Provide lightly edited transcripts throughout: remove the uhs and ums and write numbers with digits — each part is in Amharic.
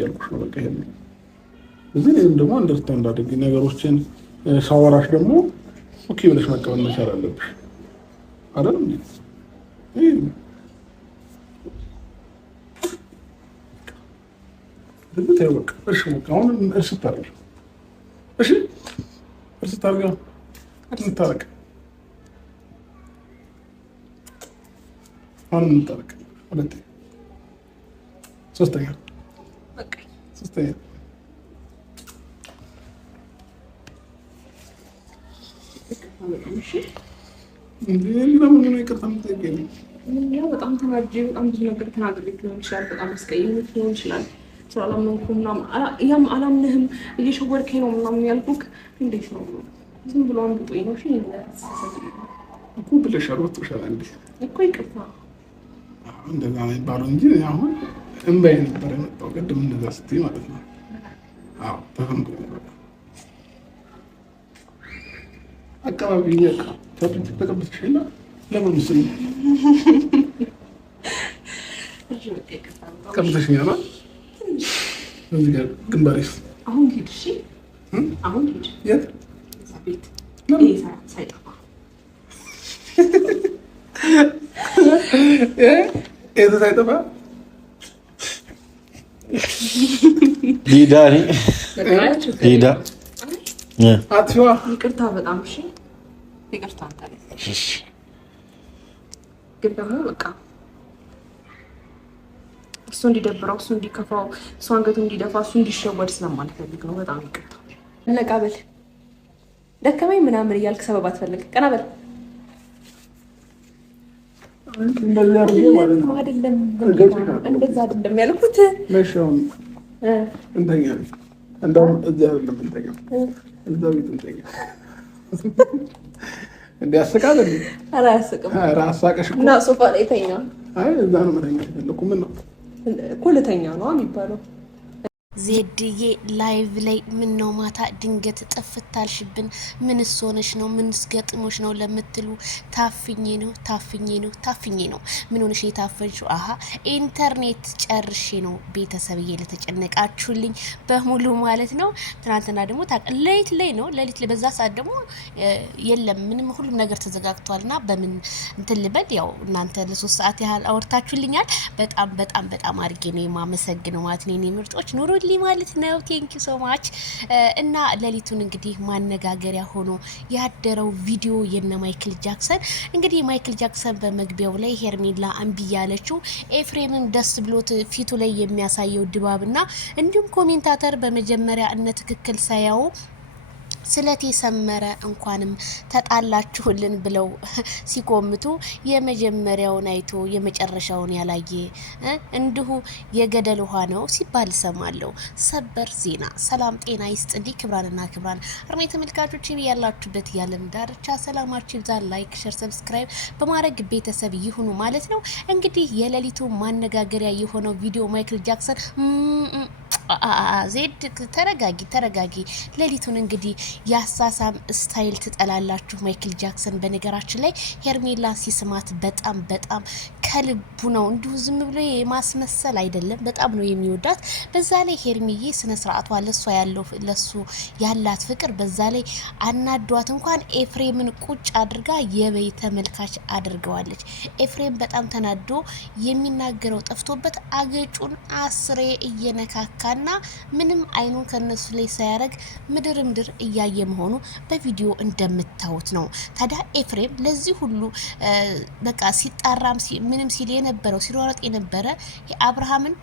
እያልኩሽ ነው። በቃ ይሄን እዚህ እኔም ደግሞ አንደርስታንድ አድርጊ ነገሮችን ሳወራሽ ደግሞ ኦኬ ብለሽ መቀበል መቻል አለብሽ አይደል እንዴ? በቃ እሺ በቃ አሁን እርስ ታርጊ እሺ እርስ ታርጊ እንታረቅ አሁን እንታረቅ ሁለተኛ ሶስተኛ በቃ ሶስተኛ በጣም ተናድጄ በጣም ብዙ ነገር ተናግሬ ሊሆን ይችላል። በጣም አስቀይሜት ሊሆን ይችላል። ስላላመንኩህ ምናምን ያም አላምንህም እየሸወድከኝ ነው ምናምን ያልኩህ እንዴት ነው? ዝም ብሎ አንብጦኝ ነው። እሺ እኮ ብለሻል ወጥቶሻል እንዴ እኮ ይቅርታ እንደዛ ነው የሚባለው እንጂ አሁን እንባዬ ነበር የመጣው ቅድም እንደዛ ስትይ ማለት ነው። አዎ ተፈምኩ አካባቢ ይያካ ተብት ተቀበልሽ ይላ ለምን ምስል ቀበልሽ ያላ እዚህ ጋር ግንባሬስ አሁን ሂድ። እሺ አሁን ሂድ። የት ቤት ይሄ ሳይጠፋ ኤዛ ሳይጠፋ ሊዳ አትዋ ይቅርታ በጣም እሺ ይቅርታ አንተ እሺ ግን ደግሞ በቃ እሱ እንዲደብረው እሱ እንዲከፋው እሱ አንገቱ እንዲደፋ እሱ እንዲሸወድ ስለማልፈልግ ነው። በጣም ይቅርታ። ነቃበል ደከመኝ ምናምን እያልክ ሰበብ አትፈልግ። ቀናበል እንደዛ አይደለም እንደዛ አይደለም ያልኩት። መሻውን እንተኛ እንደውም እዚህ አይደለም እንተኛ እዛ ቤት እንተኛ እንዲያስቃል እንዴ? ኧረ አያስቅም። ኧረ አሳቀሽ እኮ እና ሶፋ ላይ ተኛ። አይ እዛ ነው መተኛት የፈለኩ። ምን ነው እኮ ልተኛ ነው የሚባለው። ዜድዬ ላይቭ ላይ ምን ነው ማታ ድንገት ጥፍት አልሽብን? ምንስ ሆነሽ ነው? ምንስ ገጥሞሽ ነው ለምትሉ ታፍኜ ነው። ምን ሆነሽ የታፈንሽው? አሀ ኢንተርኔት ጨርሼ ነው ቤተሰብዬ ለተጨነቃችሁልኝ በሙሉ ማለት ነው። ትናንትና ደግሞ ሌሊት ላይ ነው በዛ ሰዓት ደግሞ የለም ምንም ሁሉም ነገር ተዘጋግቷልና በምን እንትን ልበል። ያው እናንተ ለ3 ሰዓት ያህል አወርታችሁልኛል። በጣም አድርጌ ነው የማመሰግነው ማለት ነው። እኔ ምርጦች ኑሩ ማለት ነው። ቴንክ ዩ ሶ ማች። እና ሌሊቱን እንግዲህ ማነጋገሪያ ሆኖ ያደረው ቪዲዮ የነ ማይክል ጃክሰን እንግዲህ ማይክል ጃክሰን በመግቢያው ላይ ሄርሜላ እምቢ ያለችው ኤፍሬምን ደስ ብሎት ፊቱ ላይ የሚያሳየው ድባብና እንዲሁም ኮሜንታተር በመጀመሪያ እነ ትክክል ሳያው ስለቴ ሰመረ እንኳንም ተጣላችሁልን ብለው ሲቆምቱ የመጀመሪያውን አይቶ የመጨረሻውን ያላየ እንዲሁ የገደል ውሃ ነው ሲባል ሰማለሁ። ሰበር ዜና። ሰላም ጤና ይስጥልኝ ክብራንና ክብራን አርሜ ተመልካቾች ያላችሁበት ያለም ዳርቻ ሰላማችሁ ይብዛ። ላይክ፣ ሼር፣ ሰብስክራይብ በማድረግ ቤተሰብ ይሁኑ ማለት ነው። እንግዲህ የሌሊቱ ማነጋገሪያ የሆነው ቪዲዮ ማይክል ጃክሰን ዜድ ተረጋጊ። ሌሊቱን እንግዲህ የአሳሳም ስታይል ትጠላላችሁ። ማይክል ጃክሰን በነገራችን ላይ ሄርሜላ ሲስማት በጣም ከልቡ ነው። እንዲሁ ዝም ብሎ የማስመሰል አይደለም። በጣም ነው የሚወዳት። በዛ ላይ ሄርሜዬ ስነ ስርዓቷ ለሱ ያላት ፍቅር በዛ ላይ አናዷት እንኳን ኤፍሬምን ቁጭ አድርጋ የበይ ተመልካች አድርገዋለች። ኤፍሬም በጣም ተናዶ የሚናገረው ጠፍቶበት አገጩን አስሬ እየነካካና ምንም አይኑን ከነሱ ላይ ሳያረግ ምድር እያየ መሆኑ በቪዲዮ እንደምታዩት ነው። ታዲያ ኤፍሬም ለዚህ ሁሉ በቃ ሲጣራም ምንም ሲል የነበረው ሲሯሯጥ የነበረ የአብርሃምን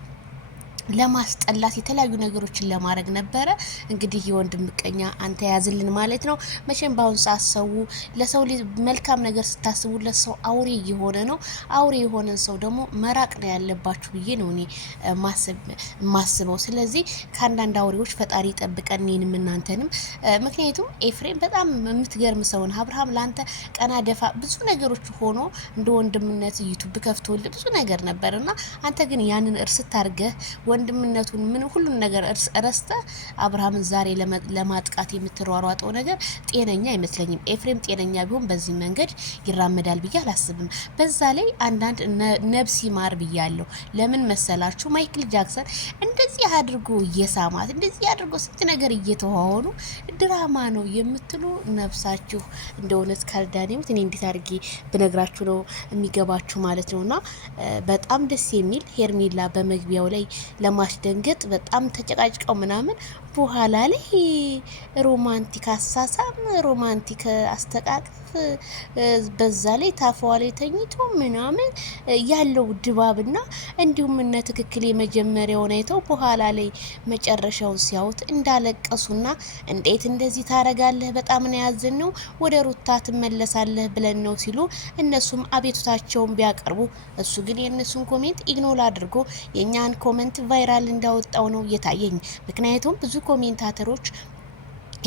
ለማስጠላት የተለያዩ ነገሮችን ለማድረግ ነበረ። እንግዲህ የወንድም ምቀኛ አንተ ያዝልን ማለት ነው። መቼም በአሁን ሰዓት ሰው ለሰው መልካም ነገር ስታስቡለት ሰው አውሬ የሆነ ነው። አውሬ የሆነን ሰው ደግሞ መራቅ ነው ያለባችሁ ብዬ ነው እኔ ማስበው። ስለዚህ ከአንዳንድ አውሬዎች ፈጣሪ ይጠብቀን እኔንም እናንተንም። ምክንያቱም ኤፍሬም በጣም የምትገርም ሰውን አብርሃም ላንተ ቀና ደፋ ብዙ ነገሮች ሆኖ እንደ ወንድምነት ዩቲዩብ ከፍቶልህ ብዙ ነገር ነበርና አንተ ግን ያንን እርስት አድርገህ ወንድምነቱን ምን ሁሉን ነገር ረስተ አብርሃምን ዛሬ ለማጥቃት የምትሯሯጠው ነገር ጤነኛ አይመስለኝም። ኤፍሬም ጤነኛ ቢሆን በዚህ መንገድ ይራመዳል ብዬ አላስብም። በዛ ላይ አንዳንድ ነብስ ይማር ብያለሁ። ለምን መሰላችሁ? ማይክል ጃክሰን እንደዚህ አድርጎ እየሳማት እንደዚህ አድርጎ ስንት ነገር እየተዋወኑ ድራማ ነው የምትሉ ነፍሳችሁ እንደሆነ ካልዳኔሙት እኔ እንዴት አድርጌ ብነግራችሁ ነው የሚገባችሁ ማለት ነውና በጣም ደስ የሚል ሄርሜላ በመግቢያው ላይ ለማስደንገጥ በጣም ተጨቃጭቀው ምናምን በኋላ ላይ ሮማንቲክ አሳሳም ሮማንቲክ አስተቃቀፍ በዛ ላይ ታፋዋ ላይ ተኝቶ ምናምን ያለው ድባብና እንዲሁም እነ ትክክል የመጀመሪያውን አይተው በኋላ ላይ መጨረሻውን ሲያዩት እንዳለቀሱና እንዴት እንደዚህ ታረጋለህ በጣም ነው ያዘነው ወደ ሩታ ትመለሳለህ ብለን ነው ሲሉ እነሱም አቤቱታቸውን ቢያቀርቡ እሱ ግን የእነሱን ኮሜንት ኢግኖር አድርጎ የኛን ኮሜንት ቫይራል እንዳወጣው ነው የታየኝ። ምክንያቱም ብዙ ኮሜንታተሮች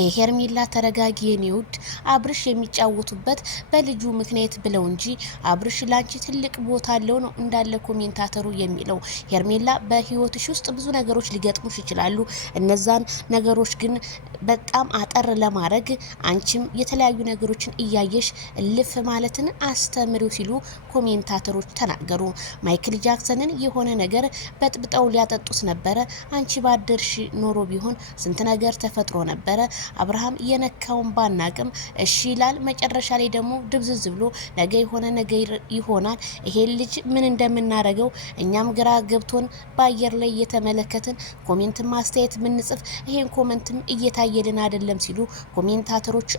ሄርሜላ ተረጋጊ የኔ ውድ አብርሽ የሚጫወቱበት በልጁ ምክንያት ብለው እንጂ አብርሽ ላንቺ ትልቅ ቦታ አለው ነው እንዳለ ኮሜንታተሩ የሚለው። ሄርሜላ በህይወትሽ ውስጥ ብዙ ነገሮች ሊገጥሙሽ ይችላሉ። እነዛን ነገሮች ግን በጣም አጠር ለማድረግ አንቺም የተለያዩ ነገሮችን እያየሽ ልፍ ማለትን አስተምሪው ሲሉ ኮሜንታተሮች ተናገሩ። ማይክል ጃክሰንን የሆነ ነገር በጥብጠው ሊያጠጡት ነበረ። አንቺ ባደርሽ ኖሮ ቢሆን ስንት ነገር ተፈጥሮ ነበረ። አብርሃም የነካውን ባናቅም እሺ ይላል። መጨረሻ ላይ ደግሞ ድብዝዝ ብሎ ነገ የሆነ ነገር ይሆናል። ይሄ ልጅ ምን እንደምናረገው እኛም ግራ ገብቶን በአየር ላይ እየተመለከትን ኮሜንት ማስተያየት ምንጽፍ ይሄን ኮሜንትም እየታየልን አይደለም ሲሉ ኮሜንታተሮች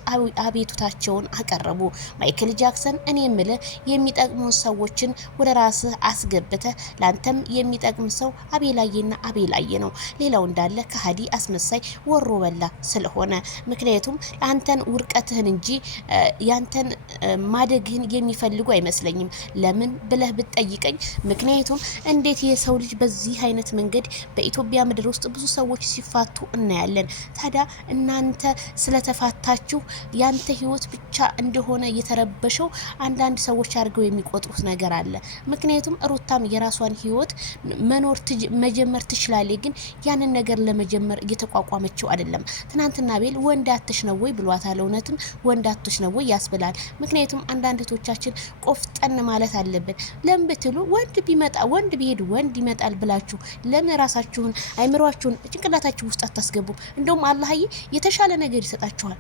አቤቱታቸውን አቀረቡ። ማይክል ጃክሰን እኔ የምልህ የሚጠቅሙን ሰዎችን ወደ ራስህ አስገብተ ላንተም የሚጠቅም ሰው አቤላዬና አቤላዬ ነው። ሌላው እንዳለ ከሃዲ አስመሳይ ወሮ በላ ስለሆነ ምክንያቱም አንተን ውርቀትህን እንጂ ያንተን ማደግህን የሚፈልጉ አይመስለኝም። ለምን ብለህ ብትጠይቀኝ ምክንያቱም እንዴት የሰው ልጅ በዚህ አይነት መንገድ በኢትዮጵያ ምድር ውስጥ ብዙ ሰዎች ሲፋቱ እናያለን። ታዲያ እናንተ ስለተፋታችሁ ያንተ ህይወት ብቻ እንደሆነ የተረበሸው አንዳንድ ሰዎች አድርገው የሚቆጥሩት ነገር አለ። ምክንያቱም ሩታም የራሷን ህይወት መጀመር ትችላለች፣ ግን ያንን ነገር ለመጀመር እየተቋቋመችው አይደለም። ትናንትና ቤል ወንድ አትሽ ነው ወይ ብሏታል። እውነትም ወንድ አትሽ ነው ወይ ያስብላል። ምክንያቱም አንዳንድ እህቶቻችን ቆፍጠን ማለት አለብን። ለምን ብትሉ ወንድ ቢመጣ ወንድ ቢሄድ ወንድ ይመጣል ብላችሁ ለምን ራሳችሁን አይምሯችሁን ጭንቅላታችሁ ውስጥ አታስገቡም? እንደውም አላህዬ የተሻለ ነገር ይሰጣችኋል።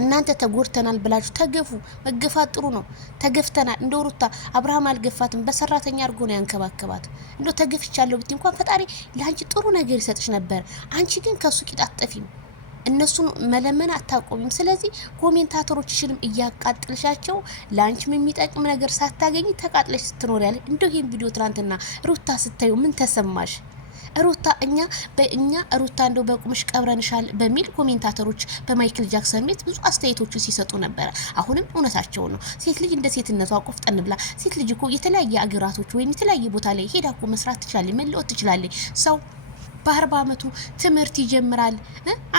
እናንተ ተጎድተናል ብላችሁ ተገፉ። መገፋት ጥሩ ነው። ተገፍተናል። እንደ ሩታ አብርሃም አልገፋትም፣ በሰራተኛ አድርጎ ነው ያንከባከባት። እንደ ተገፍቻለሁ ብትይ እንኳን ፈጣሪ ለአንቺ ጥሩ ነገር ይሰጥሽ ነበር። አንቺ ግን ከሱ ቂጥ አትጠፊም። እነሱን መለመን አታቆሚም። ስለዚህ ኮሜንታተሮችሽንም እያቃጥልሻቸው ለአንቺም የሚጠቅም ነገር ሳታገኝ ተቃጥለሽ ስትኖሪያለሽ። እንደው ይሄን ቪዲዮ ትናንትና ሩታ ስታዩ ምን ተሰማሽ? ሩታ እኛ ሩታ እንደው በቁምሽ ቀብረንሻል በሚል ኮሜንታተሮች በማይክል ጃክሰን ቤት ብዙ አስተያየቶችን ሲሰጡ ነበረ። አሁንም እውነታቸው ነው። ሴት ልጅ እንደ ሴትነቷ ቆፍጠን ብላ ሴት ልጅ እኮ የተለያየ አገራቶች ወይም የተለያየ ቦታ ላይ ሄዳ እኮ መስራት ትችላለች፣ መለወጥ ትችላለች። ሰው በ40 ዓመቱ ትምህርት ይጀምራል።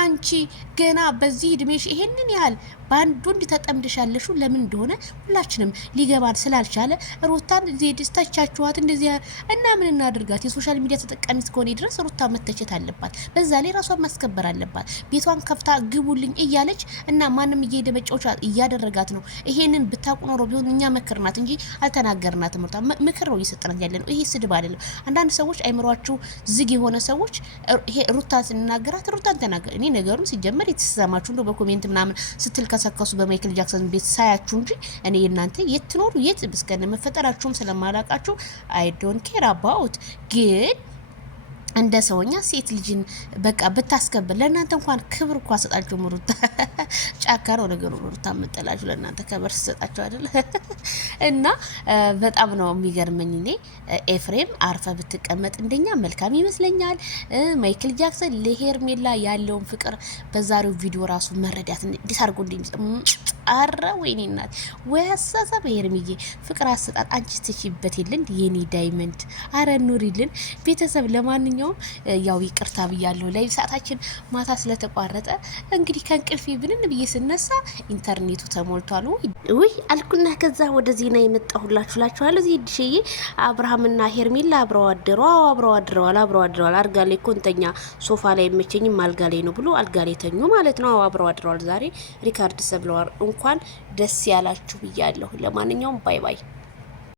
አንቺ ገና በዚህ እድሜሽ ይሄንን ያህል በአንድ ወንድ ተጠምደሻለሹ ለምን እንደሆነ ሁላችንም ሊገባን ስላልቻለ ሩታን ዜድስታቻችኋት እንደዚህ እና ምን እናድርጋት? የሶሻል ሚዲያ ተጠቃሚ እስከሆነ ድረስ ሩታ መተቸት አለባት። በዛ ላይ ራሷን ማስከበር አለባት። ቤቷን ከፍታ ግቡልኝ እያለች እና ማንም እየሄደ መጫወቻ እያደረጋት ነው። ይሄንን ብታውቁ ኖሮ ቢሆን እኛ መከርናት እንጂ አልተናገርናትም። ሩታ ምክር ነው እየሰጠናት ያለ ነው። ይሄ ስድብ አይደለም። አንዳንድ ሰዎች አይምሯቸው ዝግ የሆነ ሰዎች ይሄ ሩታን ስንናገራት ሩታን ተናገር። እኔ ነገሩን ሲጀመር የተሰማችሁ ነው በኮሜንት ምናምን ስትል ከሰከሱ በማይክል ጃክሰን ቤት ሳያችሁ እንጂ እኔ እናንተ የት ትኖሩ የት እስከነ መፈጠራችሁም ስለማላቃችሁ አይ ዶንት ኬር አባውት ግን እንደ ሰውኛ ሴት ልጅን በቃ ብታስከብር ለእናንተ እንኳን ክብር እኮ አሰጣችሁ። ሩታ ጫካ ነው ነገሩ። ሩታ መጠላችሁ ለእናንተ ክብር ሰጣችሁ አይደል? እና በጣም ነው የሚገርመኝ። እኔ ኤፍሬም አርፈ ብትቀመጥ እንደኛ መልካም ይመስለኛል። ማይክል ጃክሰን ለሄርሜላ ያለውን ፍቅር በዛሬው ቪዲዮ ራሱ መረዳት እንዴት አድርጎ እንደሚሰጥ አረ ወይኔ እናት ወይ አሳሳብ ሄርሚዬ ፍቅር አሰጣጥ አንቺ ትችይበት የለ እንዴ የኔ ዳይመንድ። አረ ኑሪልን ቤተሰብ። ለማንኛውም ያው ይቅርታ ብያለሁ ላይ ሰዓታችን ማታ ስለተቋረጠ እንግዲህ ከእንቅልፌ ብንን ብዬ ስነሳ ኢንተርኔቱ ተሞልቷል። ወይ አልኩና ከዛ ወደ ዜና የመጣሁላችሁ ላችኋለሁ። እዚህ ድሽዬ አብርሃምና ሄርሜላ አብረው አድረዋል። አልጋ ላይ ኮንተኛ ሶፋ ላይ የመቸኝም አልጋ ላይ ነው ብሎ አልጋ ላይ ተኙ ማለት ነው። አብረው አድረዋል። ዛሬ ሪካርድ ሰብለዋል። እንኳን ደስ ያላችሁ ብያለሁ። ለማንኛውም ባይ ባይ።